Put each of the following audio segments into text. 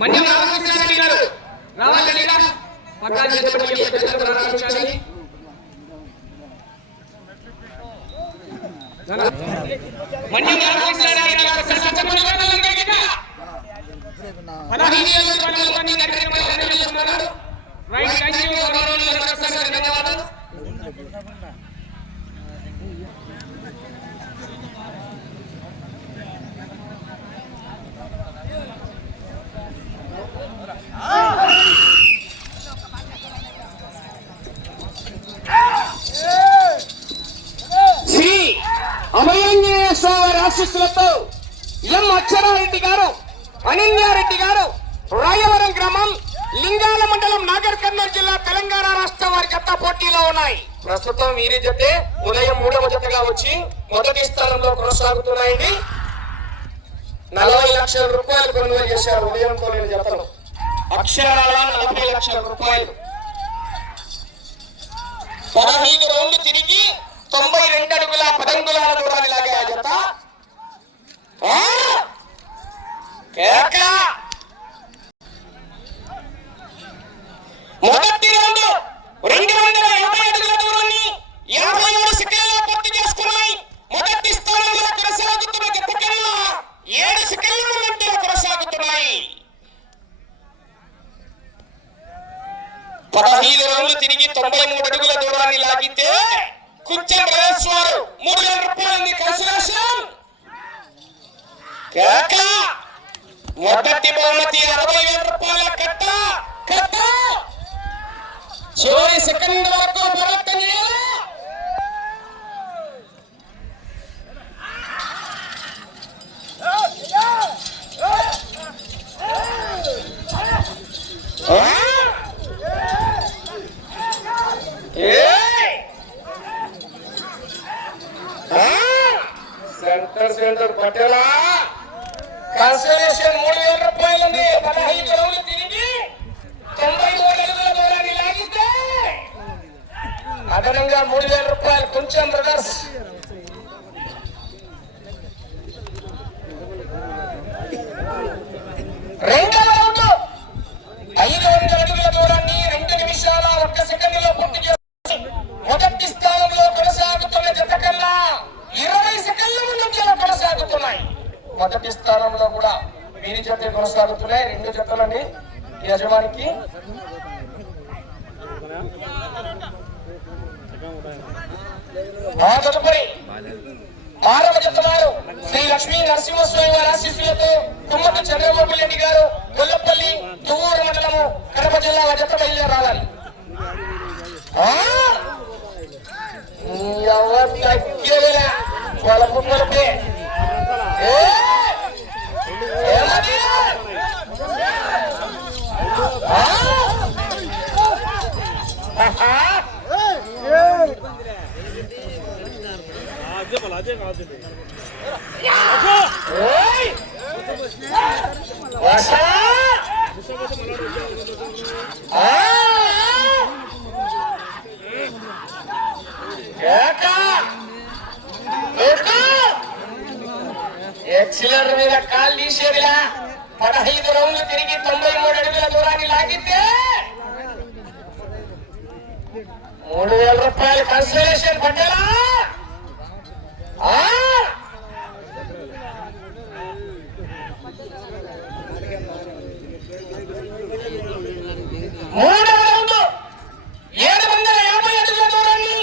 మన్యం రామకృష్ణారెడ్డి గారు రావాలండిగా పట్టాలు చేతులు పెద్దలు ప్రారంభించాలి. మన్యం రామకృష్ణారెడ్డి గారు సత్సంగముగా రైట్. థాంక్యూ. ధన్యవాదాలు. శ్రీ అభయాంజనేయ స్వామి ఆశీస్సులతో ఎం అక్షరారెడ్డి గారు, అనింద్యారెడ్డి గారు, రాయవరం గ్రామం, లింగాల మండలం, నాగర్ కర్నూలు జిల్లా, తెలంగాణ రాష్ట్రం వారి జత పోటీలో ఉన్నాయి. ప్రస్తుతం వీరి జతే ఉదయం 3వ జతగా వచ్చి మొదటి స్థానంలో కొనసాగుతున్నాయండి. 40 లక్షల రూపాయలు కొనుగోలు చేశారు ఉదయం కోలేని జతలో. అక్షరాల 40 లక్షల రూపాయలు. 15 రౌండ్లు తిరిగి 92 అడుగుల 10 అంగుళాల దూరాన్ని లాగే ఆ జత. మొదటి రౌండ్ 250 అడుగుల దూరాన్ని 53 సెకండ్లలో పూర్తి చేసుకున్నాయి. మొదటి స్థానంలో కొనసాగుతున్న జత కన్నా 7 సెకండ్ల మధ్య కొనసాగుతున్నాయి. 15 రౌండ్లు తిరిగి 93 అడుగుల దూరాన్ని లాగితే కుంచెం రాజేశ్వరు 3,000 రూపాయలని కన్సలేషన్. మొదటి బహుమతి 60,000 రూపాయల కట్ట. చివరి సెకండ్ వరకు ప్రవర్తనీయాలి. సెంటర్ పట్టేలా కన్సలేషన్ 3,000 రూపాయలని 15 రౌండ్లు తిరిగి 93 అడుగుల దూరాన్ని లాగితే అదనంగా 3,000 రూపాయలు కొంచెం బ్రదర్స్. రెండవ రౌండ్ 500 అడుగుల దూరాన్ని 2 నిమిషాల 1 సెకండ్లో పూర్తి చేసి మొదటి స్థానంలో కొనసాగుతున్న జత కన్నా 20 సెకండ్ల ముందంజలో కొనసాగుతున్నాయి. మొదటి స్థానంలో కూడా వీరి జత కొనసాగుతున్నాయి. 2 జతలండి యజమానికి. తదుపరి 6వ జత వారు శ్రీ లక్ష్మీ నరసింహస్వామి వారి ఆశీస్సులతో తుమ్మటి చంద్రబాబు రెడ్డి గారు, గొల్లపల్లి, తువ్వూరు మండలము, కడప జిల్లా జత బయలుదేరి రావాలి. పొలపే ఎక్సిలర్ మీద కాల్ తీసేదిలా 15 రౌండ్లు తిరిగి 93 అడుగుల దూరాన్ని లాగితే 3,000 రూపాయలు కన్సలేషన్ పడ్డలా. 3వ రౌండ్ 750 అడుగుల దూరాన్ని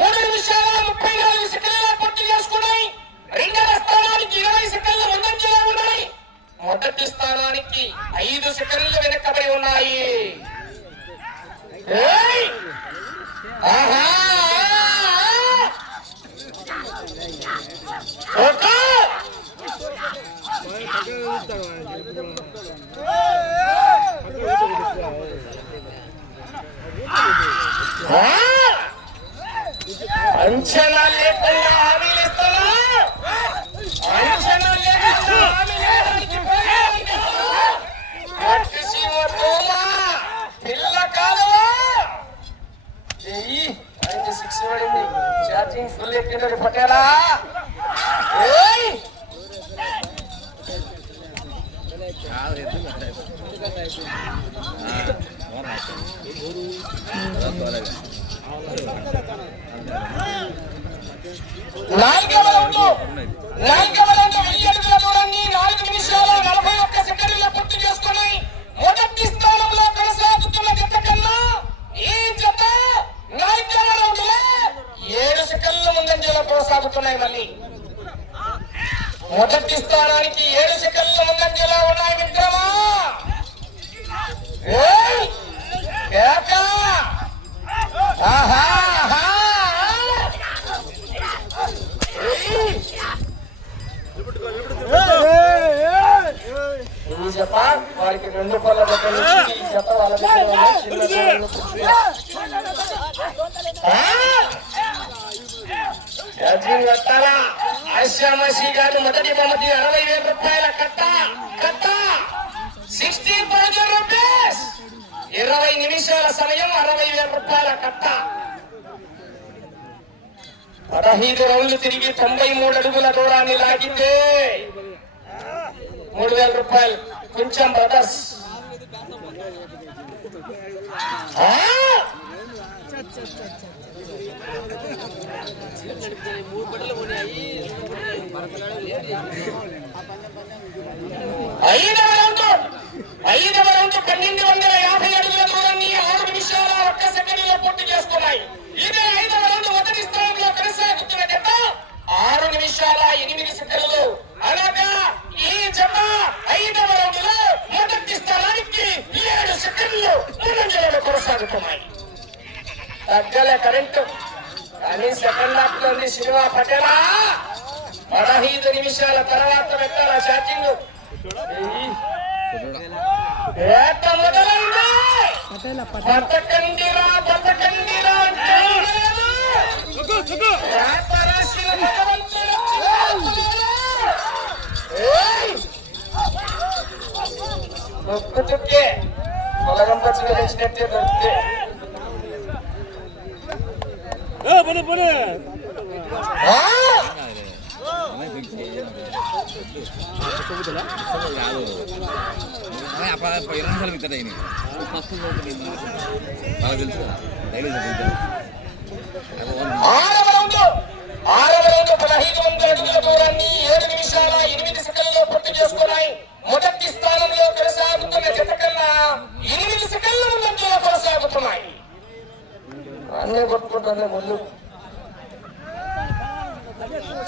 3 నిమిషాల 34 సెకండ్లలో పూర్తి చేసుకున్నాయి. 2వ స్థానానికి 20 సెకండ్ల ముందంజలో ఉన్నాయి. మొదటి స్థానానికి 5 సెకండ్లు వెనకబడి ఉన్నాయి. అంచనా లేకుండా హామీలు ఇస్తాను. అంచనా లేకుండా పిల్ల కాదు. 6 పడింది. ఛార్జింగ్ ఫుల్ ఎక్కిందని పట్టేలా. నాలుగవ రౌండ్ 1000 అడుగుల దూరాన్ని 4 నిమిషాల 41 సెకండ్లలో పూర్తి చేసుకుని మొదటి స్థానంలో కొనసాగుతున్న జత కన్నా ఈ జత 4వ రౌండ్ లో 7 సెకండ్ల ముందంజలో కొనసాగుతున్నాయి. మళ్ళీ మొదటి స్థానానికి 7 సెకండ్ల ముందంజలో ఉన్నాయి మిత్రమా. ఈ జత వారికి 2 పళ్ళ దగ్గర నుంచి ఈ జత వాళ్ళ కట్టాలా. ఆశామాషి గారు మొదటి బహుమతి 60,000 రూపాయల కట్ట 60,000 రూపీస్. 20 నిమిషాల సమయం 60,000 రూపాయల కట్ట. 15 రౌండ్లు తిరిగి 93 అడుగుల దూరాన్ని లాగితే 3,000 రూపాయలు. కొంచెం బ్రదర్స్ ఐదవ రౌండ్ 1250 అడుగుల దూరాన్ని 6 నిమిషాల 1 సెకండ్లో పూర్తి చేసుకున్నాయి. ఇదే 5వ రౌండ్ మొదటి స్థానంలో కొనసాగుతున్న జత 6 నిమిషాల 8 సెకండ్లు. అలాగా ఈ జత 5వ రౌండ్ లో మొదటి స్థానానికి 7 సెకండ్లు ముందంజలో కొనసాగుతున్నాయి. తగ్గలే కరెంటు కానీ సెకండ్ హాఫ్ లో ఉంది సినిమా పటేలా. 15 నిమిషాల తర్వాత పెట్టాల ఛార్జింగ్. మొదలైంది. బతకండిరా అంటే నొక్కు చుక్కే పొలగం పచ్చిగా తెచ్చినట్టే దొరికితే ఆరవ రౌండ్ 1500 అడుగుల దూరాన్ని 7 నిమిషాల 8 సెకండ్లలో పూర్తి చేసుకున్నాయి. మొదటి స్థానంలో కొనసాగుతున్న జత కన్నా 8 సెకండ్ల ముందంజలో కొనసాగుతున్నాయి. అన్నీ కొట్టుకుంటానే ముందు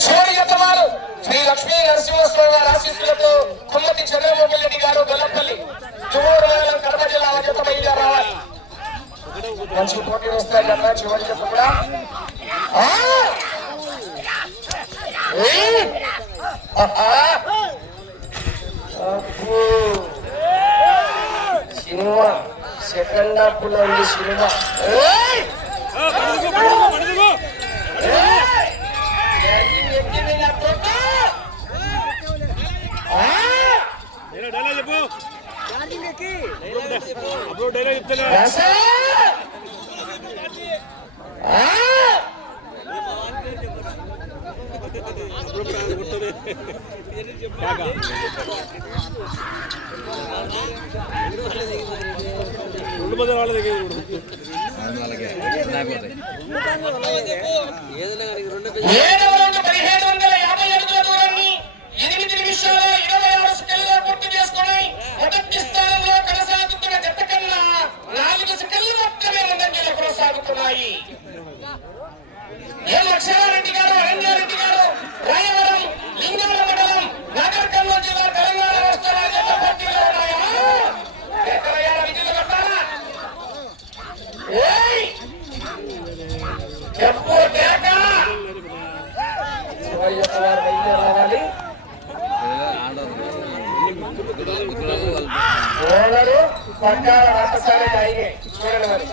చివరి జత వారు శ్రీ లక్ష్మీ నరసింహస్వామి గారి ఆశీస్సులతో కుమ్మతి చంద్రమోహన్ రెడ్డి గారు గొల్లపల్లి తుమ్మూరు మండలం కడప జిల్లా జత బయలుదేరావాలి. మంచి పోటీ వస్తాయి కదా చివరి జత కూడా. సినిమా సెకండ్ హాఫ్ లో ఉంది సినిమా. ఎం అక్షరారెడ్డి గారు, అరణ్యారెడ్డి గారు, రాయవరం, లింగాల మండలం, నాగర్ కర్నూలు జిల్లా, తెలంగాణ రాష్ట్ర రాజ్యాంగ పార్టీలో ఉన్నాయా? పక్కాల రాష్ట్రస్థాయి జాయిగే చూడండి మరి.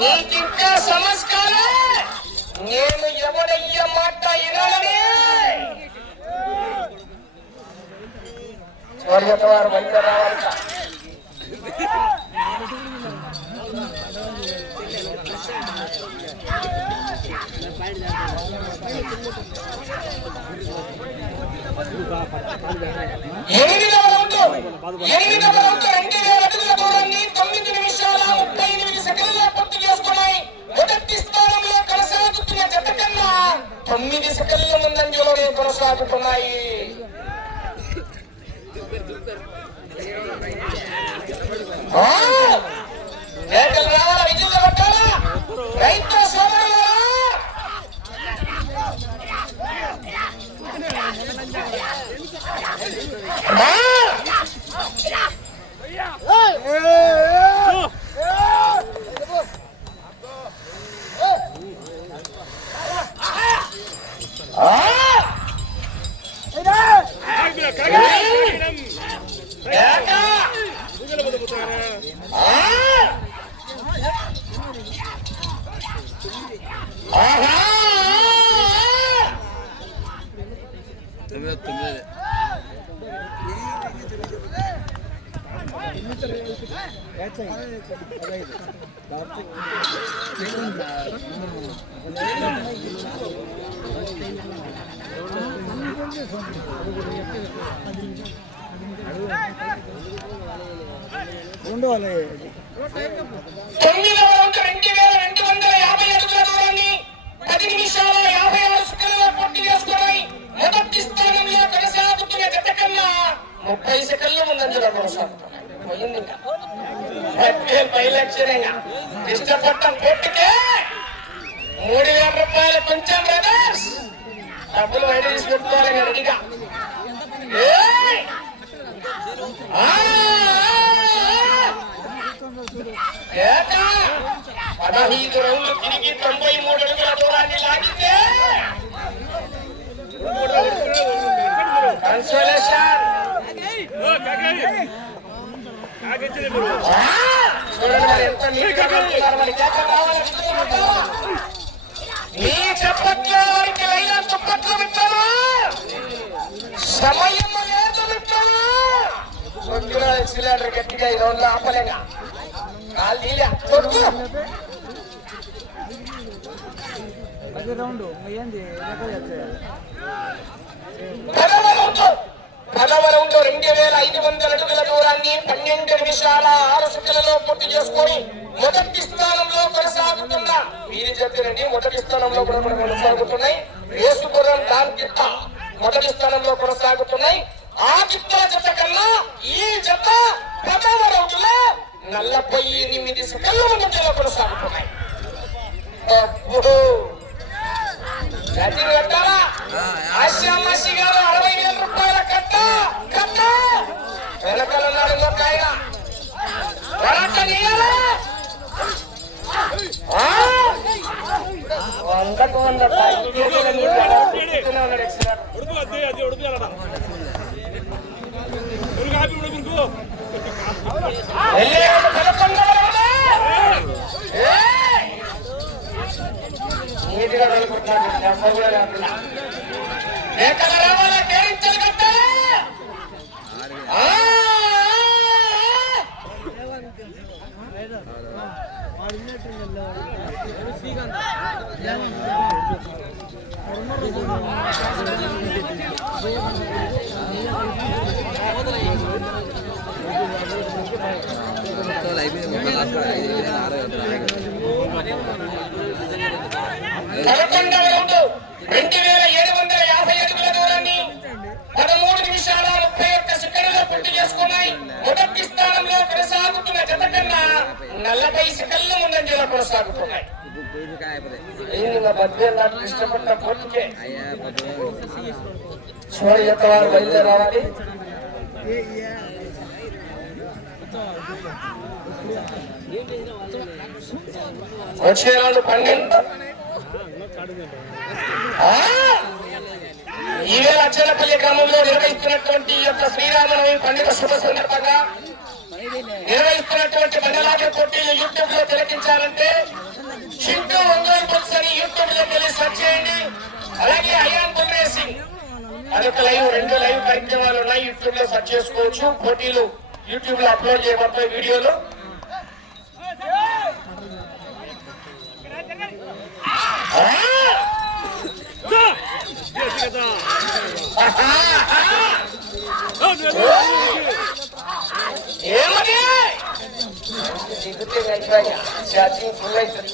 నీకింకా సమస్కారం నేను ఎవడయ్య మాట వినాలని చివరి వారు బయట రావాలి. ఎనిమిదవ రౌండ్ 2000 అడుగుల దూరాన్ని 9 నిమిషాల 38 సెకండ్లలో పూర్తి చేసుకున్నాయి. మొదటి స్థానంలో కొనసాగుతున్న జత కన్నా 9 సెకండ్ల ముందంజలోనే కొనసాగుతున్నాయి. విజయంగా పట్టాలా రైతు సోదరులారా, ఉండాలి. 9వ రౌండ్ 2250 అడుగుల దూరాన్ని 10 నిమిషాల 56 సెకండ్లలో పూర్తి చేసుకున్నాయి. మొదటి స్థానంలో కొనసాగుతున్న జత కన్నా 30 సెకండ్ల ముందంజలో కొనసాగుతున్నాయి. పోయింది ఇంకా 10,000 లక్షణంగా ఇష్టపడటం కోర్టుకే 3,000 రూపాయలు కొంచెం బ్రదర్స్ డబ్బులు బయట తీసుకెట్టుకోవాలి రెడీగా. 15 రౌండ్లు తిరిగి 93 అడుగుల దూరాన్ని లాగితే కన్సోలేషన్ చూడండి మరి ఎంత నీట్గా వెళ్తున్నారు. మరి మీ చప్పట్లో వారికి లైలా చుప్పట్లు మిత్రమా, సమయం లేదు మిత్రమా. కొద్దిగా సిలిండర్ గట్టిగా ఈ రౌండ్లో ఆపలేగా కాలు నీళ్ళ కొద్దు. 10 రౌండ్ ఏంది 10వ రౌండ్ 2500 అడుగుల దూరాన్ని 12 నిమిషాల 6 సెకండ్లలో పూర్తి చేసుకొని మొదటి స్థానంలో కొనసాగుతున్న వీరి జతనండి. మొదటి స్థానంలో కూడా కొనసాగుతున్నాయి. రేసు గుర్రం దాని గిత్త మొదటి స్థానంలో కొనసాగుతున్నాయి. ఆ గిత్త జత కన్నా ఈ జత 10వ రౌండ్ లో 48 సెకండ్ల ముందులో కొనసాగుతున్నాయి. ఆశామాషి గారు 60,000 రూపాయల కట్ట వెనకలున్నాడు ఇంకొక ఆయన నీటిగా వెళ్ళిపోతున్నాడు. మేకల రావాల కేరించలు కట్టాలి. పదకొండవ రౌండ్ 2750 అడుగుల దూరాన్ని 13 నిమిషాల 31 సెకండ్లలో పూర్తి చేసుకున్నాయి. మొదటి స్థానంలో కొనసాగుతున్న జత కన్నా 40 సెకండ్ల ముందంజలో కొనసాగుతున్నాయి. ఇష్టపడ్డ పూర్తికే చివరి యొక్క వారు బయలుదేరాలి. వచ్చే వాళ్ళు 12 ఈవేళ అచ్చలపల్లి గ్రామంలో నిర్వహిస్తున్నటువంటి యొక్క శ్రీరామనవమి పండుగ శుభ సందర్భంగా నిర్వహిస్తున్నటువంటి మండలాట పోటీలు యూట్యూబ్ లో తిలకించాలంటే చింటూ ఒంగోలు బుక్స్ అని యూట్యూబ్ లో వెళ్ళి సెర్చ్ చేయండి. అలాగే అయాన్ బుల్రేసింగ్ అదొక లైవ్ 2 లైవ్ కార్యక్రమాలు ఉన్నాయి. యూట్యూబ్ లో సెర్చ్ చేసుకోవచ్చు. పోటీలు యూట్యూబ్ లో అప్లోడ్ చేయబడతాయి వీడియోలు. ఏమని దిగుతే అయిపోయా ఛార్జింగ్ ఫుల్ అవుతుంది.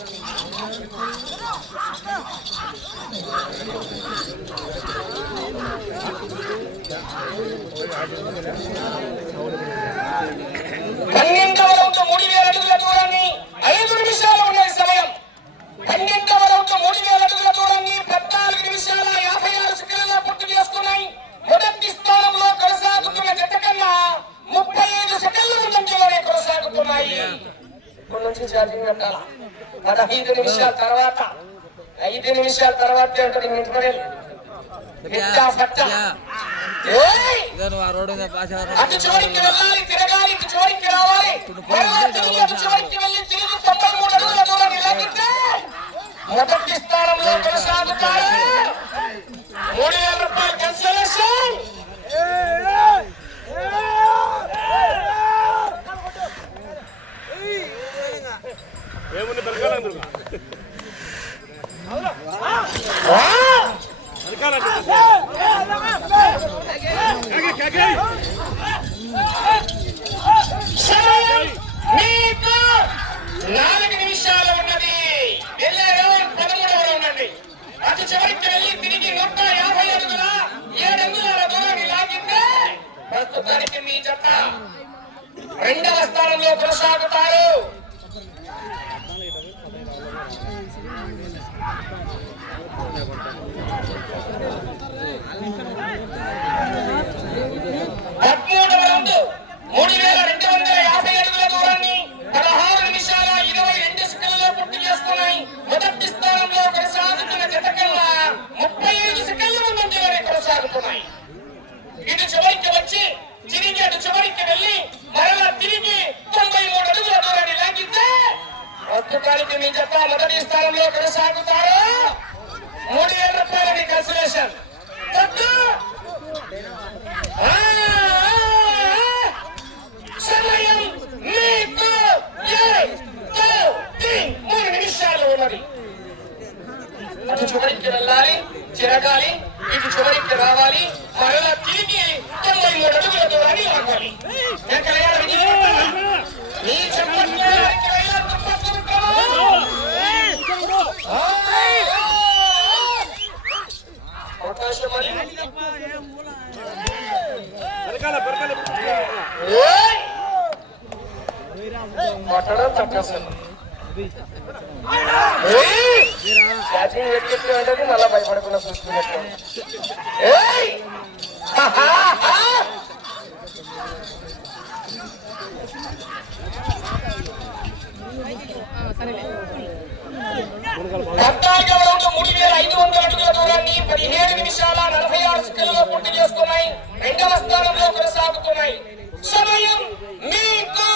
పన్నెండవ రౌండ్ 3000 అడుగుల దూరాన్ని 5 నిమిషాలు ఉన్నది సమయం. 12వ రౌండ్ 3000 అడుగుల దూరాన్ని 14 నిమిషాల 56 సెకండ్లలో పూర్తి చేసుకున్నాయి. మొదటి స్థానంలో కొనసాగుతున్న జత కన్నా 35 సెకండ్ల ముందంజలోనే కొనసాగుతున్నాయి. ఇప్పుడు నుంచి ఛార్జింగ్ పెట్టాలా 15 నిమిషాల తర్వాత 5 నిమిషాల తర్వాత ఉంటుంది ఇంటికి అటు చివరికి వెళ్ళాలి, తిరగాలి, ఇటు చివరికి రావాలి, తిరిగి అటు చివరికి వెళ్ళి తిరిగి 93 అడుగుల దూరాన్ని లాగితే మొదటి స్థానంలో కొనసాగుతారు. 3000 రూపాయలు కన్సలేషన్. ఏముంది బరకాలందరూ మీకు 4 నిమిషాలు ఉన్నది. వెళ్ళే రౌండ్ 13వ రౌండ్ అండి. అటు చివరికి వెళ్ళి తిరిగి 150 అడుగుల 7 అంగుళాల దూరాన్ని లాగితే ప్రస్తుతానికి మీ జత 2వ స్థానంలో కొనసాగుతారు. మొదటి స్థానంలో కొనసాగుతున్న జత కన్నా 35 సెకండ్ల ముందంజలోనే కొనసాగుతున్నాయి. ఇటు చివరికి వచ్చి తిరిగి అటు చివరికి వెళ్ళి మరలా తిరిగి 93 అడుగుల దూరాన్ని లాగితే ప్రస్తుతానికి మీ జత మొదటి స్థానంలో కొనసాగుతారు. 3000 రూపాయలని కన్సలేషన్. సమయం మీకు 3 నిమిషాలు ఉన్నది. అటు చివరికి వెళ్ళాలి, తిరగాలి, ఇటు చివరికి రావాలి, మరలా తిరిగి 93 అడుగుల దూరాన్ని లాగాలి. మీ చెప్పట్లు అవకాశం మాట్లాడడం తప్పేస్తుంది. ఛార్జింగ్ ఎక్కితే ఉంటుంది, మళ్ళా భయపడకుండా చూస్తున్నట్టు. పద్నాలుగవ రౌండ్ 3500 అడుగుల దూరాన్ని 17 నిమిషాల 46 సెకండ్లలో పూర్తి చేసుకున్నాయి. 2వ స్థానంలో కొనసాగుతున్నాయి. సమయం మీకు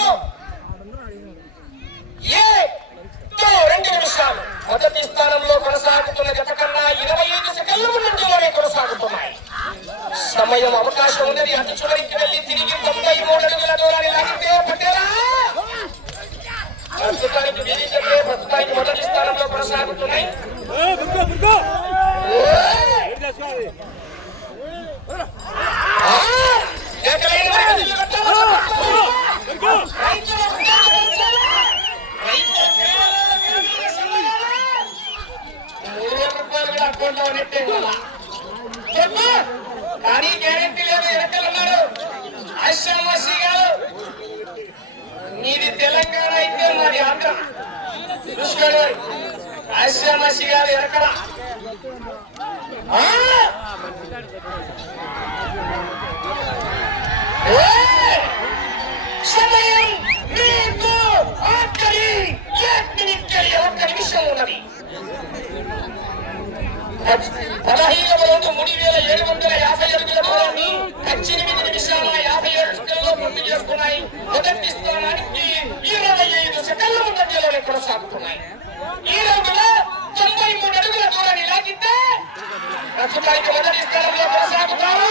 2 నిమిషాలు. మొదటి స్థానంలో కొనసాగుతున్న జత కన్నా 25 సెకండ్ల ముందంజలోనే కొనసాగుతున్నాయి. సమయం అవకాశం ఉన్నది. అటు చివరికి వెళ్ళి తిరిగి 93 అడుగుల దూరాన్ని లాగితే పట్టేరా. ప్రస్తుతానికి వీరికంటే ప్రస్తుతానికి మొదటి స్థానంలో కొనసాగుతున్నాయి. అకౌంట్ లో నెట్టే కానీ గ్యారెంటీ లేదు. ఎరకలున్నారు ఆశామాసి గారు. మీది తెలంగాణ అయితే మాది ఆంధ్ర. చూసుకోండి, ఆశామాసి గారు ఎరకల. సమయం మీకు ఆఖరి 1 నిమిషం ఉన్నది. 15వ రౌండ్ 3750 అడుగుల దూరాన్ని 18 నిమిషాల 57 సెకండ్లలో పూర్తి చేసుకున్నాయి. మొదటి స్థానానికి 25 సెకండ్ల ముందంజలోనే కొనసాగుతున్నాయి. ఈ రౌండ్ లో 93 అడుగుల దూరాన్ని లాగితే ప్రస్తుతానికి మొదటి స్థానంలో కొనసాగుతారు.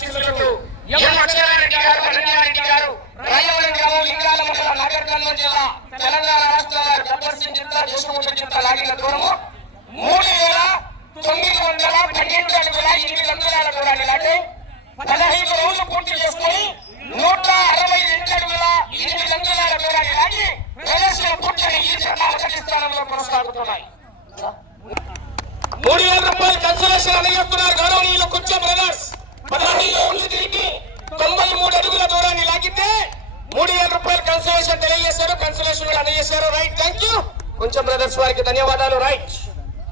ఆశీస్సులతో ఎం అక్షరారెడ్డి గారు, అనన్యారెడ్డి గారు, రాయవరం గ్రామం, లింగాల మండలం, నాగర్ కర్నూలు జిల్లా, తెలంగాణ రాష్ట్ర వారు గబ్బర్ సింగ్ జిల్లా, జోషుగుంట జిల్లా లాగిన దూరము 3,912 అడుగుల 8 అంగుళాల దూరాన్ని లాగి 15 రోజులు పూర్తి చేసుకుని 162 అడుగుల 8 అంగుళాల దూరాన్ని లాగి ప్రదర్శన పూర్తయి ఈ జట్ల మొదటి స్థానంలో కొనసాగుతున్నాయి. 3,000 రూపాయలు కన్సలేషన్ అందజేస్తున్నారు గౌరవనీయులు కుర్చా బ్రదర్స్. 15 రోజులు తిరిగి 93 అడుగుల దూరాన్ని లాగితే 3,000 రూపాయలు కన్సలేషన్ తెలియజేశారు. కన్సలేషన్ కూడా అందజేశారు. రైట్, థ్యాంక్ యూ కొంచెం బ్రదర్స్ వారికి ధన్యవాదాలు. Right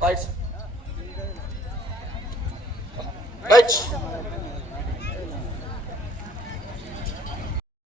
right right